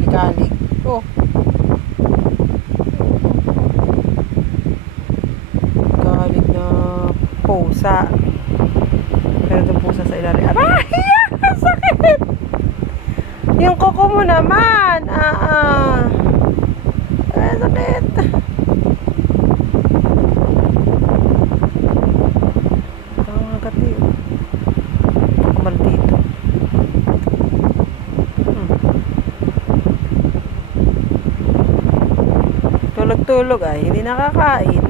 kalik-kalik. Oh. Kalik na pusa. Pero itong pusa sa ilalim. Aray! Ang sakit! Yung kuko mo naman. Ay, sakit. Tama agad dito. Kumal dito. Tulog-tulog ay. Hindi nakakain.